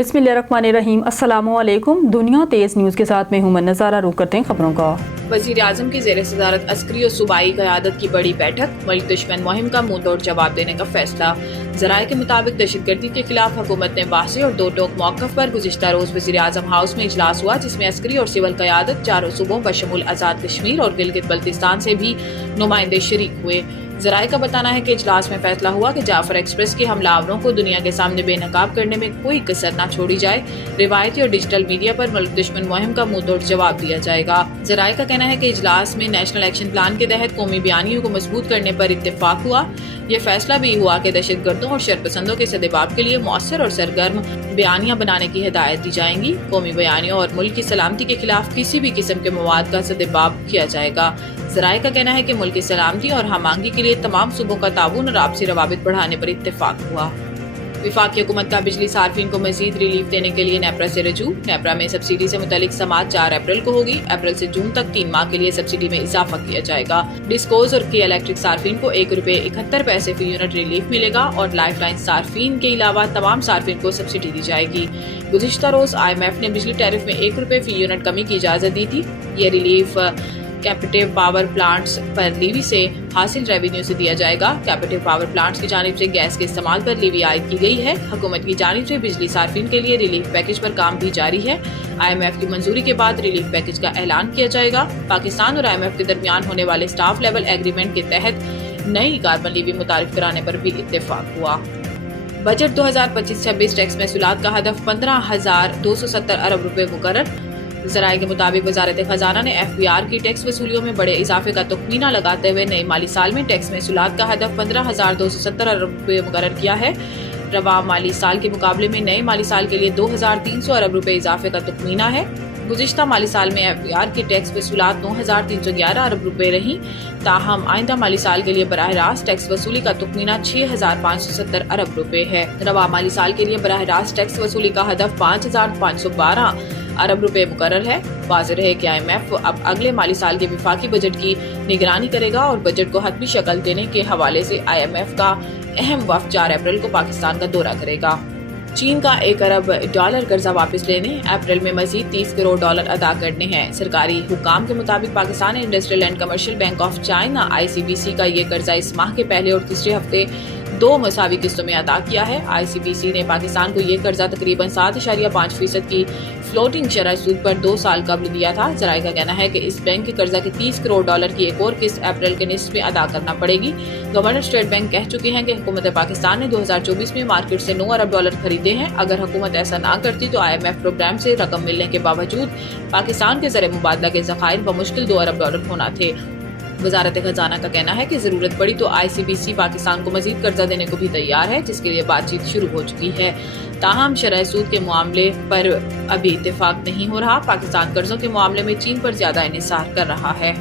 बिस्मिल्लाहिर्रहमानिर्रहीम। अस्सलामुअलैकुम। दुनिया तेज न्यूज़ के साथ मैं हूं नज़ारा। रुक करते हैं खबरों का। वज़ीर आज़म की ज़ेर सदारत अस्करी और सूबाई क़यादत की बड़ी बैठक, मुल्क दुश्मन मुहिम का मुंह तोड़ जवाब देने का फैसला। ज़राए के मुताबिक दहशतगर्दी के खिलाफ हुकूमत ने वाज़ेह और दो टोक मौक़िफ़ पर गुज़िश्ता रोज़ वज़ीर आज़म हाउस में इजलास हुआ, जिसमें अस्करी और सिविल क़यादत चारों सूबों बशमूल आज़ाद कश्मीर और गिलगित बल्तिस्तान से भी नुमाइंदे शरीक हुए। ज़राए का बताना है कि इजलास में फैसला हुआ कि जाफर एक्सप्रेस के हमलावरों को दुनिया के सामने बेनकाब करने में कोई कसर न छोड़ी जाए। रिवायती और डिजिटल मीडिया पर मुल्क दुश्मन मुहिम का मुंह तोड़ जवाब दिया जाएगा। ज़राए का कहना है कि इजलास में नेशनल एक्शन प्लान के तहत कौमी बयानियों को मजबूत करने पर इत्तेफाक हुआ। ये फैसला भी हुआ कि दहशतगर्दों और शरपसंदों के सदेबाब के लिए मौसर और सरगर्म बयानियां बनाने की हिदायत दी जाएंगी। कौमी बयानियों और मुल्क की सलामती के खिलाफ किसी भी किस्म के मवाद का सदेबाब किया जाएगा। ज़राए का कहना है कि मुल्क की सलामती और हमांगी के लिए तमाम सूबों का ताउन और आपसी रवाबित बढ़ाने पर इत्तेफाक हुआ। वफाकी हुकूमत का बिजली सार्फिन को मजीद रिलीफ देने के लिए नेपरा से रजू। नेपरा में सब्सिडी से मुतालिक समाअत 4 अप्रैल को होगी। अप्रैल से जून तक 3 माह के लिए सब्सिडी में इजाफा किया जाएगा। डिस्कोज और की इलेक्ट्रिक सार्फिन को ₹1.71 फी यूनिट रिलीफ मिलेगा और लाइफ लाइन सार्फिन के अलावा तमाम सार्फिन को सब्सिडी दी जाएगी। गुज़िश्ता रोज IMF ने बिजली टैरिफ में ₹1 फी यूनिट कमी की इजाजत दी थी। ये रिलीफ कैपेटिव पावर प्लांट्स पर लीवी से हासिल रेवेन्यू से दिया जाएगा। कैपेटिव पावर प्लांट्स की जानिब से गैस के इस्तेमाल पर लीवी आयद की गई है। हुकूमत की जानिब से बिजली सार्फिन के लिए रिलीफ पैकेज पर काम भी जारी है। IMF की मंजूरी के बाद रिलीफ पैकेज का ऐलान किया जाएगा। पाकिस्तान और IMF के दरमियान होने वाले स्टाफ लेवल एग्रीमेंट के तहत नई कार्बन लीवी मुतारिफ कराने पर भी इत्तेफाक हुआ। बजट 2025-26 टैक्स महसूलात का हदफ 15,270 अरब रुपए मुकर्रर। ज़राए के मुताबिक वजारत खजाना ने FBR की टैक्स वसूलियों में बड़े इजाफे का तखमीना लगाते हुए नए माली साल में टैक्स महसूलात का हदफ 15,270 अरब रुपए मुकर्रर किया है। रवा माली साल के मुकाबले में नए माली साल के लिए 2,300 अरब रुपए इजाफे का तखमीना है। गुज़िश्ता माली साल में FBR की टैक्स वसूलात 9,311 अरब रुपए रही। ताहम आइंदा माली साल के लिए बराह रास्त टैक्स वसूली का तखमीना 6,570 अरब रुपए है। रवा माली साल के लिए बराह रास्त टैक्स वसूली का हदफ 5,512 अरब रुपए मुकर्रर है। वाज़ेह है कि IMF अब अगले माली साल के वफाकी बजट की निगरानी करेगा और बजट को हतमी शक्ल देने के हवाले से IMF का अहम वफ़द 4 अप्रैल को पाकिस्तान का दौरा करेगा। चीन का $1 अरब कर्जा वापस लेने, अप्रैल में मजीद $30 करोड़ अदा करने हैं। सरकारी हुकाम के मुताबिक Pakistan industrial and commercial bank of China ICBC का ये कर्जा इस माह के पहले और तीसरे हफ्ते 2 मसावी किस्तों में अदा किया है। ICBC ने पाकिस्तान को ये कर्जा तकरीबन 7.5% की फ्लोटिंग शरह सूद पर 2 साल कबल दिया था। ज़राए का कहना है कि इस बैंक के कर्जा के $30 करोड़ की एक और किस्त अप्रैल के निस्फ में अदा करना पड़ेगी। गवर्नर स्टेट बैंक कह चुके हैं कि हुकूमत पाकिस्तान ने 2024 में मार्केट से $9 अरब खरीदे हैं। अगर हुकूमत ऐसा ना करती तो IMF प्रोग्राम से रकम मिलने के बावजूद पाकिस्तान के ज़र मुबादला के ज़खायर बमुश्किल $2 अरब होना थे। वजारत खजाना का कहना है कि जरूरत पड़ी तो ICBC पाकिस्तान को मजीद कर्जा देने को भी तैयार है, जिसके लिए बातचीत शुरू हो चुकी है। ताहम शरह सूद के मामले पर अभी इत्तेफाक नहीं हो रहा। पाकिस्तान कर्जों के मामले में चीन पर ज्यादा इन्हिसार कर रहा है।